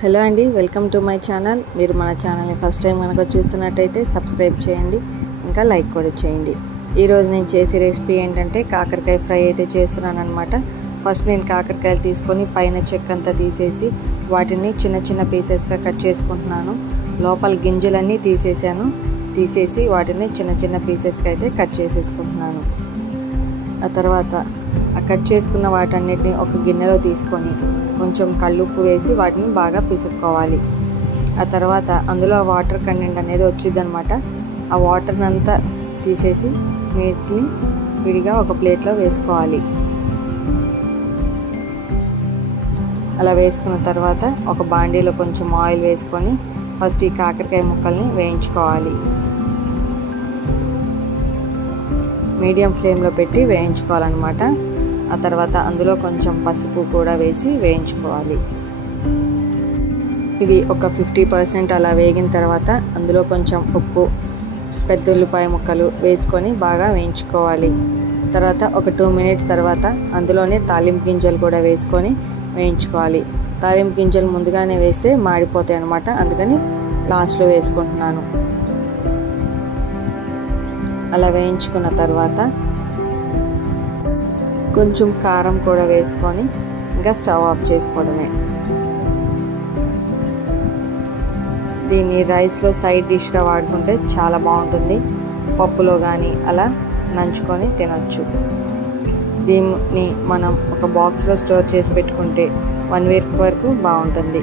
Hello అండి, welcome to my channel. మీరు మన ఛానల్ని ఫస్ట్ టైం కనుక చూస్తున్నట్టయితే సబ్స్క్రైబ్ చేయండి, ఇంకా లైక్ కూడా చేయండి. ఈరోజు నేను చేసే రెసిపీ ఏంటంటే కాకరకాయ ఫ్రై అయితే చేస్తున్నాను అనమాట. ఫస్ట్ నేను కాకరకాయలు తీసుకొని పైన చెక్క అంతా తీసేసి వాటిని చిన్న చిన్న పీసెస్గా కట్ చేసుకుంటున్నాను. లోపల గింజలన్నీ తీసేసి వాటిని చిన్న చిన్న పీసెస్గా అయితే కట్ చేసేసుకుంటున్నాను. ఆ తర్వాత ఆ కట్ చేసుకున్న వాటన్నిటిని ఒక గిన్నెలో తీసుకొని కొంచెం కల్లుప్పు వేసి వాటిని బాగా పిసుక్కోవాలి. ఆ తర్వాత అందులో వాటర్ కంటెంట్ అనేది వచ్చింది అనమాట. ఆ వాటర్ని అంతా తీసేసి వీటిని విడిగా ఒక ప్లేట్లో వేసుకోవాలి. అలా వేసుకున్న తర్వాత ఒక బాండీలో కొంచెం ఆయిల్ వేసుకొని ఫస్ట్ ఈ కాకరకాయ ముక్కల్ని వేయించుకోవాలి. మీడియం ఫ్లేమ్లో పెట్టి వేయించుకోవాలన్నమాట. ఆ తర్వాత అందులో కొంచెం పసుపు కూడా వేసి వేయించుకోవాలి. ఇవి ఒక 50% అలా వేగిన తర్వాత అందులో కొంచెం ఉప్పు, పెద్ద ఉల్లిపాయ ముక్కలు వేసుకొని బాగా వేయించుకోవాలి. తర్వాత ఒక 2 మినిట్స్ తర్వాత అందులోనే తాలింపు గింజలు కూడా వేసుకొని వేయించుకోవాలి. తాలింపు గింజలు ముందుగానే వేస్తే మాడిపోతాయి అన్నమాట, అందుకని లాస్ట్లో వేసుకుంటున్నాను. అలా వేయించుకున్న తర్వాత కొంచెం కారం కూడా వేసుకొని ఇంకా స్టవ్ ఆఫ్ చేసుకోవడమే. దీన్ని రైస్లో సైడ్ డిష్గా వాడుకుంటే చాలా బాగుంటుంది. పప్పులో కానీ అలా నంచుకొని తినొచ్చు. దీన్ని మనం ఒక బాక్స్లో స్టోర్ చేసి పెట్టుకుంటే 1 వీక్ వరకు బాగుంటుంది.